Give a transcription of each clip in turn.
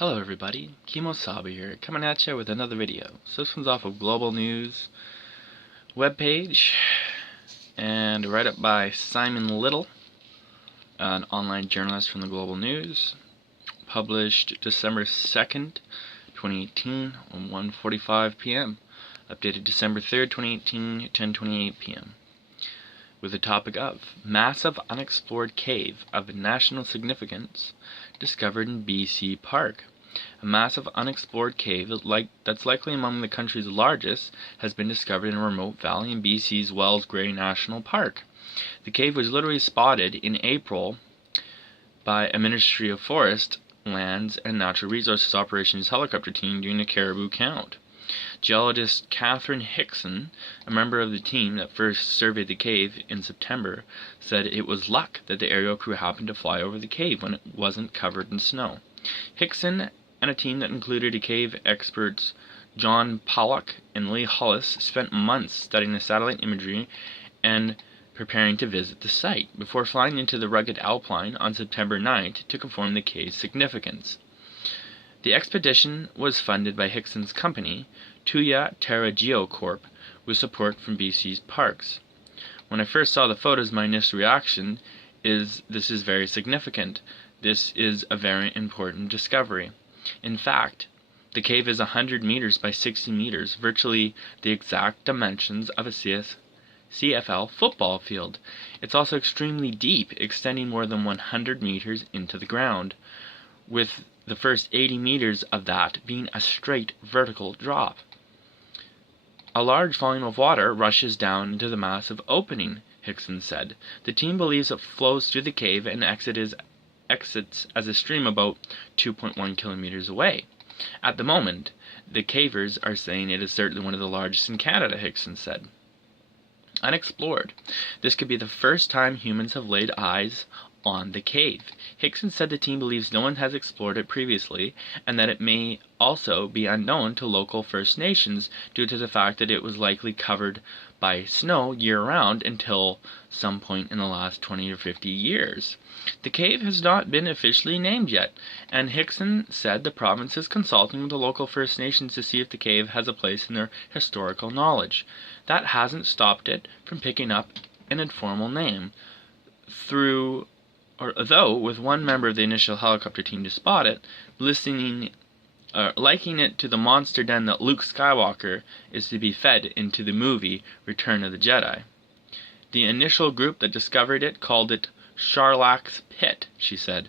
Hello everybody, Kemo Sabi here, coming at you with another video. So this one's off of Global News webpage, and a write-up by Simon Little, an online journalist from the Global News, published December 2nd, 2018 on 1:45 p.m. Updated December 3rd, 2018, 10:28 p.m. with the topic of Massive Unexplored Cave of National Significance discovered in B.C. Park. A massive unexplored cave that's likely among the country's largest has been discovered in a remote valley in BC's Wells Grey National Park. The cave was literally spotted in April by a Ministry of Forest, Lands and Natural Resources Operations helicopter team doing a caribou count. Geologist Catherine Hickson, a member of the team that first surveyed the cave in September, said it was luck that the aerial crew happened to fly over the cave when it wasn't covered in snow. Hickson and a team that included cave experts John Pollock and Lee Hollis spent months studying the satellite imagery and preparing to visit the site before flying into the rugged Alpine on September 9th to confirm the cave's significance. The expedition was funded by Hickson's company, Tuya Terra Geo Corp, with support from BC's parks. When I first saw the photos, my initial reaction is this is very significant. This is a very important discovery. In fact, the cave is 100 meters by 60 meters, virtually the exact dimensions of a CFL football field. It's also extremely deep, extending more than 100 meters into the ground, with the first 80 meters of that being a straight vertical drop. A large volume of water rushes down into the massive opening, Hickson said. The team believes it flows through the cave and exits as a stream about 2.1 kilometers away. At the moment, the cavers are saying it is certainly one of the largest in Canada, Hickson said. Unexplored. This could be the first time humans have laid eyes on the cave. Hickson said the team believes no one has explored it previously, and that it may also be unknown to local First Nations due to the fact that it was likely covered by snow year-round until some point in the last 20 or 50 years. The cave has not been officially named yet, and Hickson said the province is consulting with the local First Nations to see if the cave has a place in their historical knowledge. That hasn't stopped it from picking up an informal name. Though, with one member of the initial helicopter team to spot it, likening it to the monster den that Luke Skywalker is to be fed into the movie Return of the Jedi. The initial group that discovered it called it Sarlacc's Pit, she said.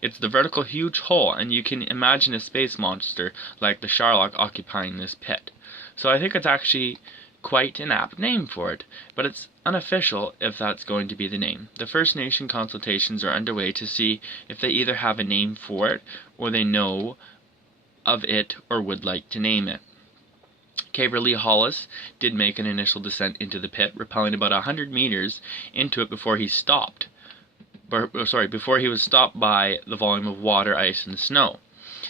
It's the vertical huge hole, and you can imagine a space monster like the Sarlacc occupying this pit. So I think it's actually quite an apt name for it, but it's unofficial if that's going to be the name. The First Nation consultations are underway to see if they either have a name for it or they know of it or would like to name it. Caver Lee Hollis did make an initial descent into the pit, rappelling about 100 meters into it before he was stopped by the volume of water, ice, and snow.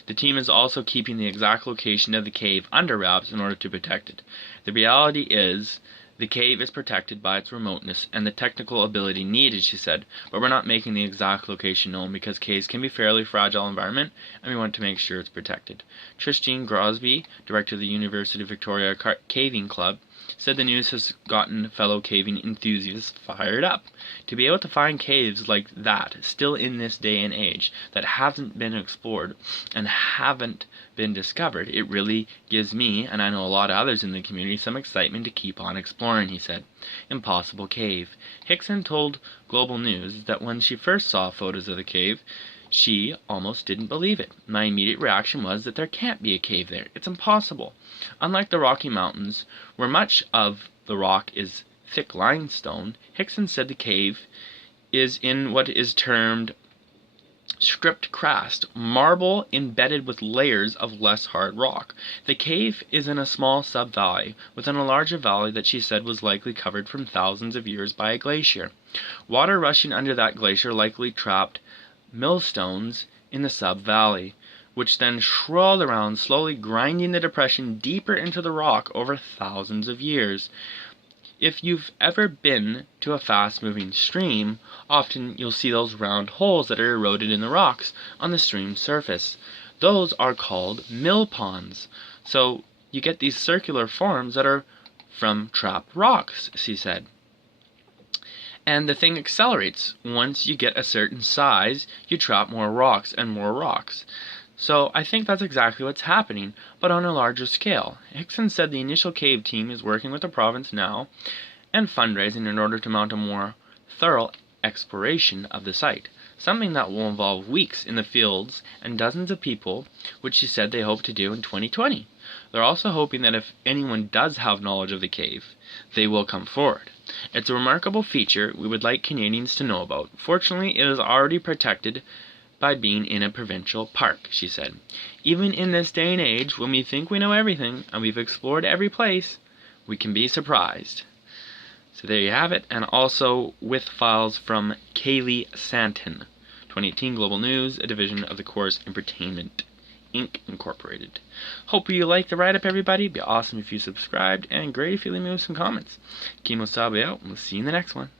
The team is also keeping the exact location of the cave under wraps in order to protect it. The reality is, the cave is protected by its remoteness and the technical ability needed, she said, but we're not making the exact location known because caves can be a fairly fragile environment and we want to make sure it's protected. Tristine Grosby, director of the University of Victoria Caving Club, said the news has gotten fellow caving enthusiasts fired up. To be able to find caves like that still in this day and age that haven't been explored and haven't been discovered, it really gives me, and I know a lot of others in the community, some excitement to keep on exploring, he said. Impossible cave. Hickson told Global News that when she first saw photos of the cave, she almost didn't believe it. My immediate reaction was that there can't be a cave there. It's impossible. Unlike the Rocky Mountains, where much of the rock is thick limestone, Hickson said the cave is in what is termed stripped crust, marble embedded with layers of less hard rock. The cave is in a small sub-valley within a larger valley that she said was likely covered from thousands of years by a glacier. Water rushing under that glacier likely trapped millstones in the sub-valley, which then swirled around, slowly grinding the depression deeper into the rock over thousands of years. If you've ever been to a fast-moving stream, often you'll see those round holes that are eroded in the rocks on the stream's surface. Those are called mill ponds. So you get these circular forms that are from trapped rocks, she said. And the thing accelerates. Once you get a certain size, you trap more rocks and more rocks. So I think that's exactly what's happening, but on a larger scale. Hickson said the initial cave team is working with the province now and fundraising in order to mount a more thorough exploration of the site, something that will involve weeks in the fields and dozens of people, which she said they hope to do in 2020. They're also hoping that if anyone does have knowledge of the cave, they will come forward. It's a remarkable feature we would like Canadians to know about. Fortunately, it is already protected by being in a provincial park, she said. Even in this day and age, when we think we know everything and we've explored every place, we can be surprised. So there you have it, and also with files from Kylie, Stanton, 2018 Global News, a division of the Course Entertainment Inc. Incorporated. Hope you liked the write-up, everybody. It'd be awesome if you subscribed, and great if you leave me with some comments. Kemo, Sabi out, and we'll see you in the next one.